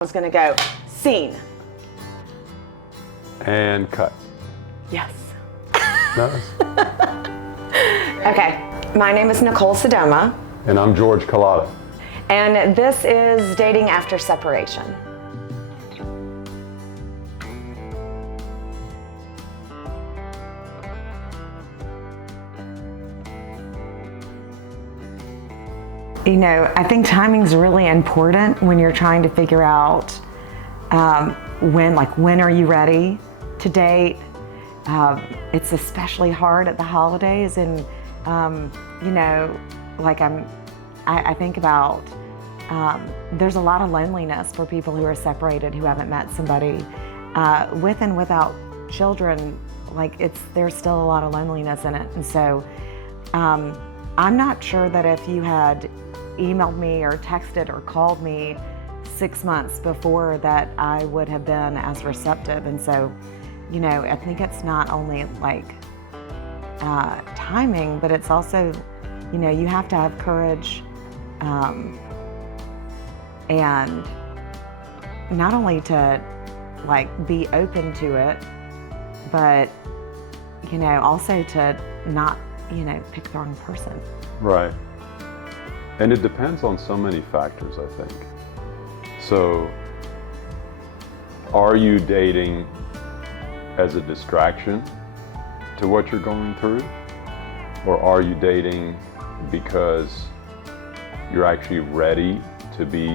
was going to go, scene. And cut. Yes. Nice. Okay, my name is Nicole Sodoma. And I'm George Collada. And this is Dating After Separation. You know, I think timing's really important when you're trying to figure out when are you ready to date. It's especially hard at the holidays, and I think about there's a lot of loneliness for people who are separated, who haven't met somebody with and without children. There's still a lot of loneliness in it, and so I'm not sure that if you had emailed me or texted or called me 6 months before that I would have been as receptive. And so, I think it's not only timing, but it's also, you have to have courage and not only to be open to it, but, also to not, pick the wrong person. Right. And it depends on so many factors, I think. So, are you dating as a distraction to what you're going through? Or are you dating because you're actually ready to be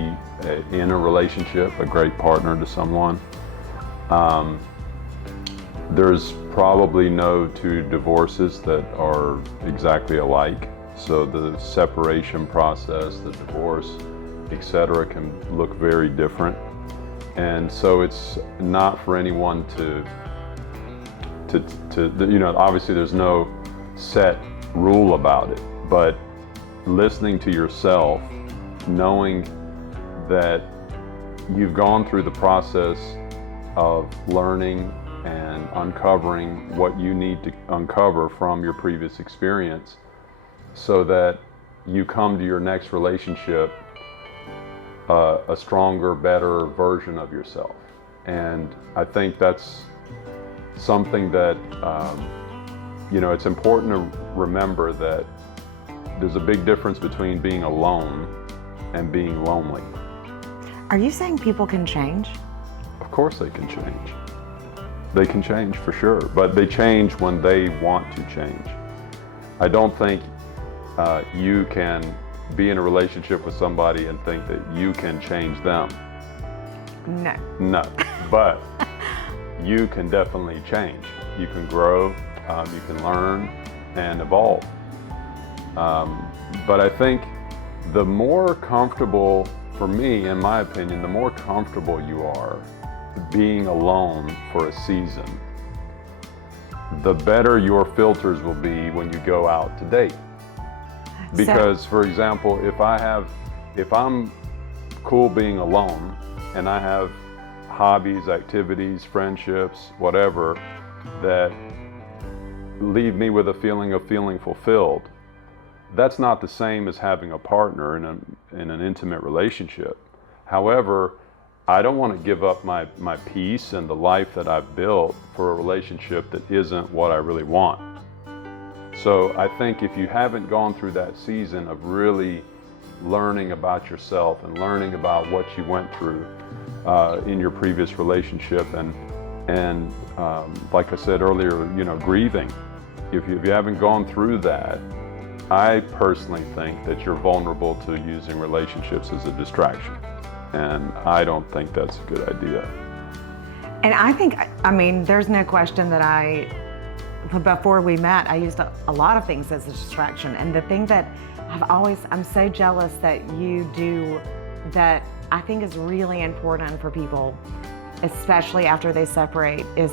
in a relationship, a great partner to someone? There's probably no two divorces that are exactly alike. So the separation process, the divorce, etc., can look very different. And so it's not for anyone to obviously there's no set rule about it, but listening to yourself, knowing that you've gone through the process of learning and uncovering what you need to uncover from your previous experience, so that you come to your next relationship a stronger, better version of yourself. And I think that's something that, it's important to remember that there's a big difference between being alone and being lonely. Are you saying people can change? Of course they can change. They can change for sure, but they change when they want to change. I don't think you can be in a relationship with somebody and think that you can change them. No, but you can definitely change. You can grow, you can learn and evolve. But I think the more comfortable, for me, in my opinion, the more comfortable you are being alone for a season, the better your filters will be when you go out to date. Because, for example, if I'm cool being alone and I have hobbies, activities, friendships, whatever, that leave me with a feeling of feeling fulfilled, that's not the same as having a partner in an intimate relationship. However, I don't want to give up my peace and the life that I've built for a relationship that isn't what I really want. So I think if you haven't gone through that season of really learning about yourself and learning about what you went through in your previous relationship, and like I said earlier, grieving, if you haven't gone through that, I personally think that you're vulnerable to using relationships as a distraction. And I don't think that's a good idea. And I think, there's no question that before we met, I used a lot of things as a distraction. And the thing that I'm so jealous that you do, that I think is really important for people, especially after they separate, is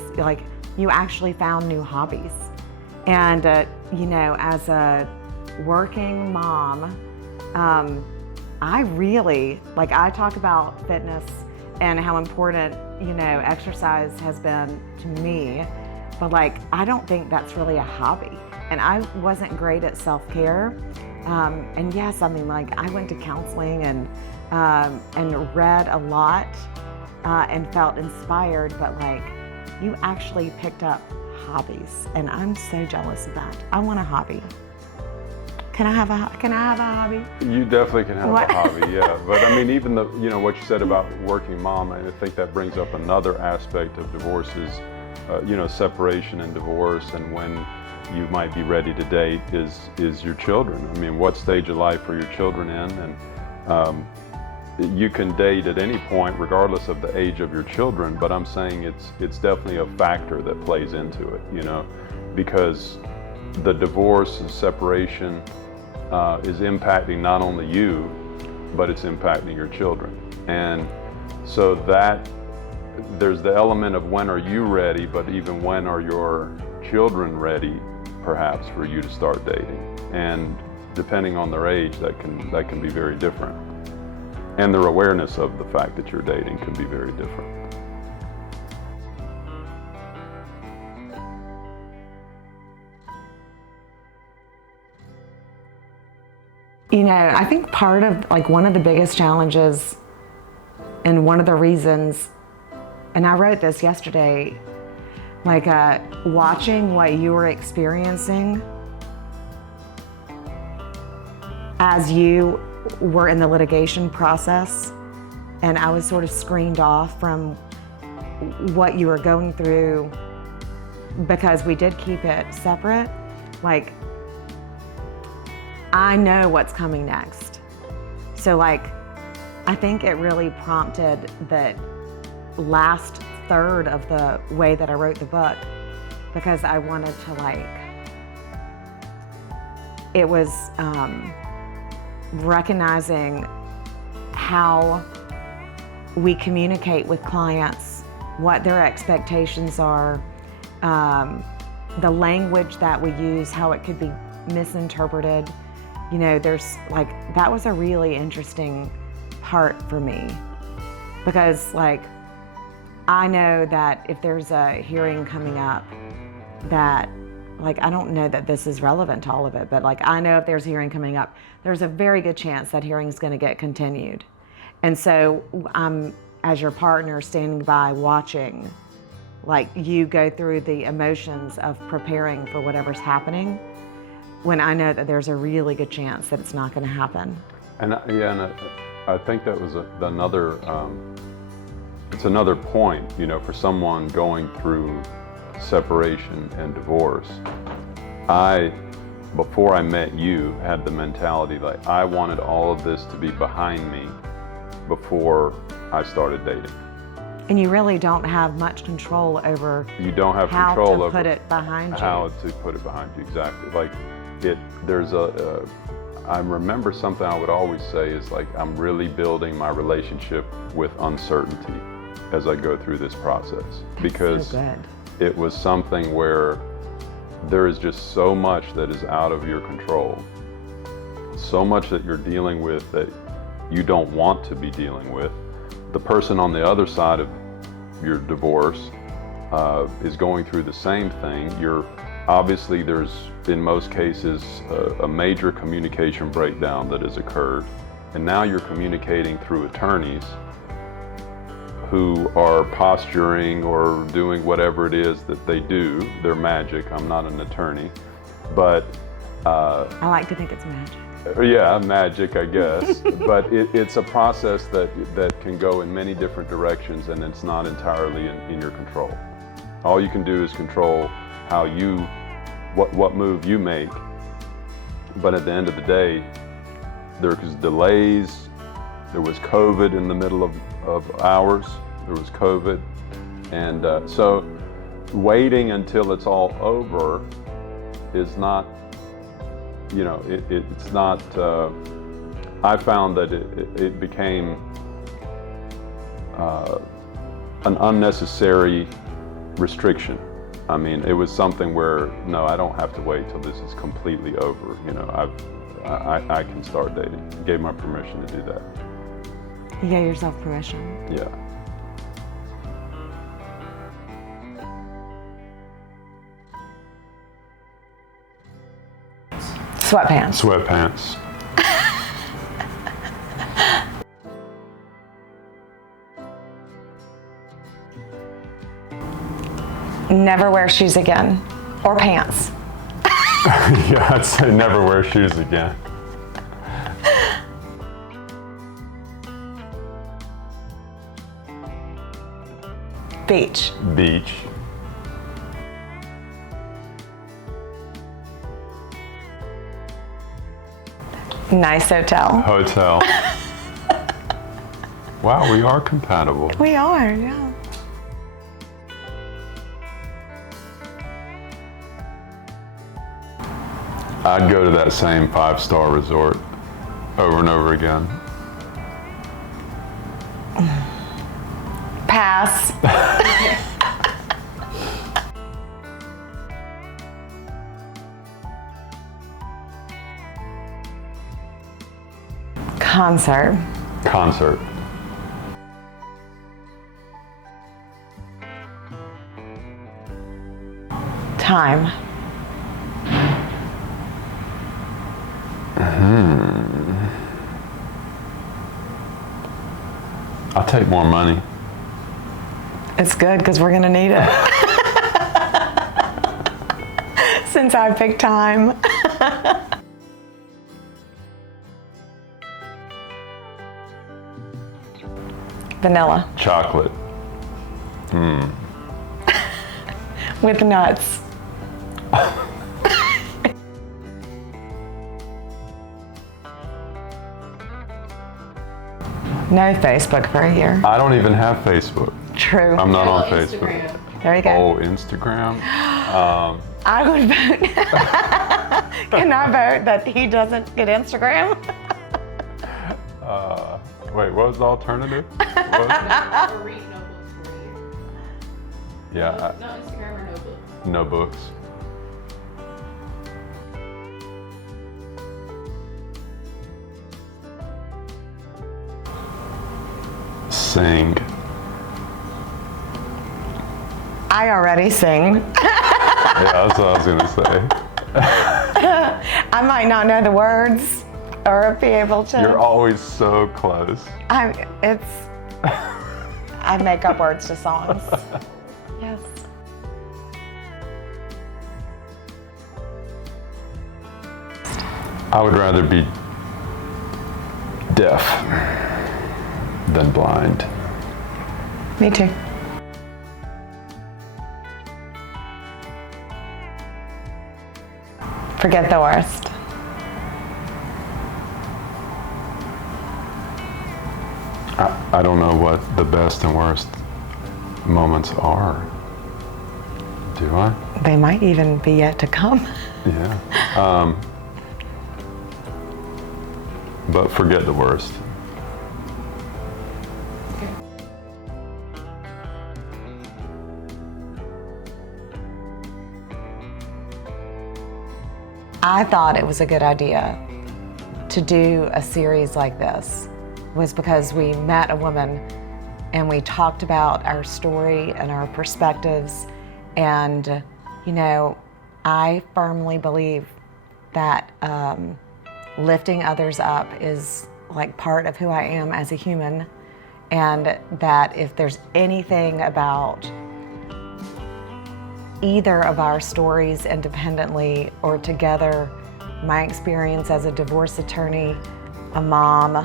you actually found new hobbies. And, as a working mom, I really, I talk about fitness and how important, exercise has been to me, but I don't think that's really a hobby. And I wasn't great at self-care. And yes, I went to counseling and read a lot. and felt inspired, but like you actually picked up hobbies, and I'm so jealous of that. I want a hobby. Can I have a hobby? You definitely can have What? a hobby, yeah. But I mean, even what you said about working mom, I think that brings up another aspect of divorces, separation and divorce, and when you might be ready to date is your children. I mean, what stage of life are your children in? And you can date at any point, regardless of the age of your children. But I'm saying it's definitely a factor that plays into it, because the divorce and separation is impacting not only you, but it's impacting your children. And so that there's the element of when are you ready, but even when are your children ready, perhaps, for you to start dating. And depending on their age, that can be very different. And their awareness of the fact that you're dating can be very different. I think part of, like, one of the biggest challenges and one of the reasons, and I wrote this yesterday, like watching what you were experiencing as you were in the litigation process, and I was sort of screened off from what you were going through because we did keep it separate. Like, I know what's coming next. So like, I think it really prompted the last third of the way that I wrote the book, because I wanted to it was recognizing how we communicate with clients, what their expectations are, the language that we use, how it could be misinterpreted. There's that was a really interesting part for me, because I know that if there's a hearing coming up that I don't know that this is relevant to all of it, but I know if there's a hearing coming up, there's a very good chance that hearing is going to get continued. And so I'm, as your partner, standing by watching you go through the emotions of preparing for whatever's happening, when I know that there's a really good chance that it's not going to happen. And I think that was another, it's another point, for someone going through separation and divorce. Before I met you, had the mentality I wanted all of this to be behind me before I started dating. And you really don't have much control over you don't have how control to over put it behind you. How to put it behind you, exactly. I remember something I would always say is I'm really building my relationship with uncertainty as I go through this process. That's because so good. It was something where there is just so much that is out of your control, so much that you're dealing with that you don't want to be dealing with. The person on the other side of your divorce is going through the same thing. Obviously, there's, in most cases, a major communication breakdown that has occurred, and now you're communicating through attorneys who are posturing or doing whatever it is that they do. They're magic. I'm not an attorney, but I like to think it's magic. Yeah, magic, I guess. But it's a process that can go in many different directions, and it's not entirely in your control. All you can do is control how what move you make. But at the end of the day, there was delays. There was COVID in the middle of ours. There was COVID. And so waiting until it's all over is not, it's not, I found that it became an unnecessary restriction. I mean, it was something where, no, I don't have to wait till this is completely over. I can start dating. I gave my permission to do that. You gave yourself permission. Yeah. Sweatpants. Sweatpants. Never wear shoes again, or pants. Yeah, I'd say never wear shoes again. Beach. Beach. Nice hotel. Hotel. Wow, we are compatible. We are, yeah. I'd go to that same 5-star resort over and over again. Pass. Concert. Concert. Time. I'll take more money. It's good because we're gonna need it. Since I picked time. Vanilla. Chocolate. With nuts. No Facebook for a year. I don't even have Facebook. True. I'm not on Instagram. Facebook. There you go. Oh, Instagram. I would vote. Can I vote that he doesn't get Instagram? Wait, what was the alternative? What was it? Or read notebooks for a year. Yeah, No Instagram or notebooks. no books. Sing. I already sing. Yeah, that's what I was gonna say. I might not know the words or be able to. You're always so close. I make up words to songs. Yes. I would rather be deaf than blind. Me too. Forget the worst. I don't know what the best and worst moments are. Do I? They might even be yet to come. Yeah. But forget the worst. I thought it was a good idea to do a series like this was because we met a woman and we talked about our story and our perspectives. And, you know, I firmly believe that lifting others up is like part of who I am as a human. And that if there's anything about either of our stories independently or together, my experience as a divorce attorney, a mom,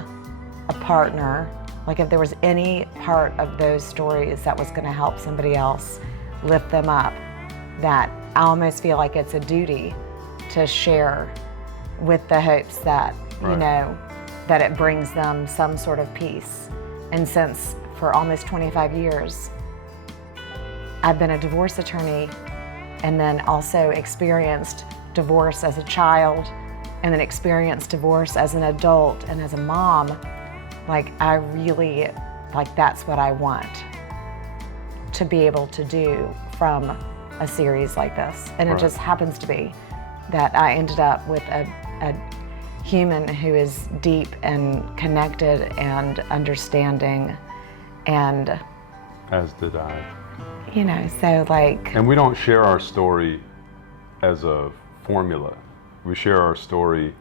a partner, like if there was any part of those stories that was gonna help somebody else lift them up, that I almost feel like it's a duty to share with the hopes that, you know, that it brings them some sort of peace. And since for almost 25 years, I've been a divorce attorney and then also experienced divorce as a child and then experienced divorce as an adult and as a mom, like I really, like that's what I want to be able to do from a series like this. And it just happens to be that I ended up with a human who is deep and connected and understanding and... As did I. You know, so like... And we don't share our story as a formula. We share our story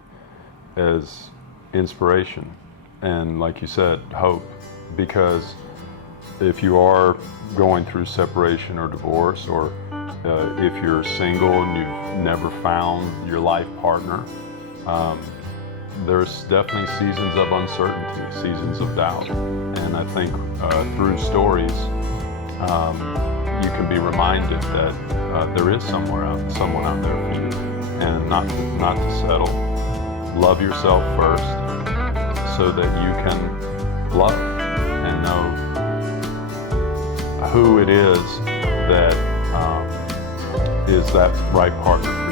as inspiration and, like you said, hope. Because if you are going through separation or divorce or if you're single and you've never found your life partner, there's definitely seasons of uncertainty, seasons of doubt. And I think through stories, you can be reminded that there is someone out there for you, and not to settle. Love yourself first so that you can love and know who it is that is that right partner for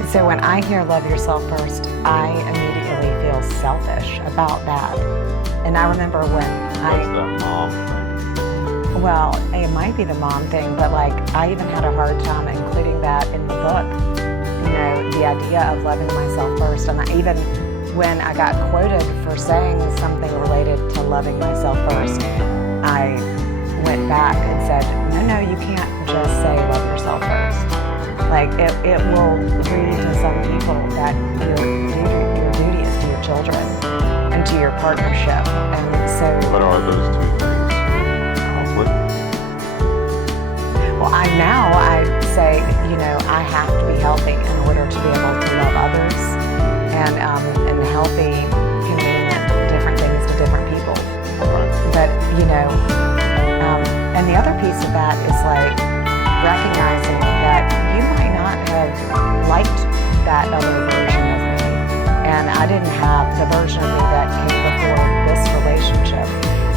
you. So when I hear love yourself first, I immediately feel selfish about that. And I remember when What's that mom thing? well, it might be the mom thing, but like I even had a hard time including that in the book. You know, the idea of loving myself first. And even when I got quoted for saying something related to loving myself first, I went back and said, no, you can't just say love yourself first. Like it will read to some people that your duty is to your children and to your partnership. And so, But are those two things conflict? well, I say, you know, I have to be healthy in order to be able to love others, and healthy can mean different things to different people. Right. But you know, and the other piece of that is like recognizing that you might not have liked that other version of me, and I didn't have the version of me that came before this relationship,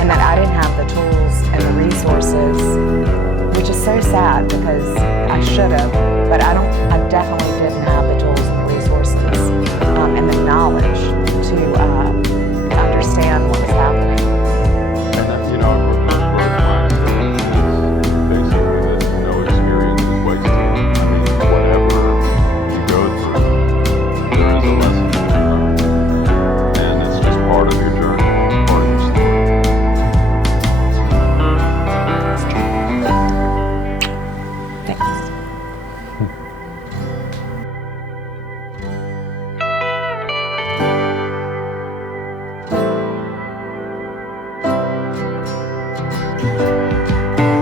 and that I didn't have the tools and the resources, which is so sad because I should have, but I definitely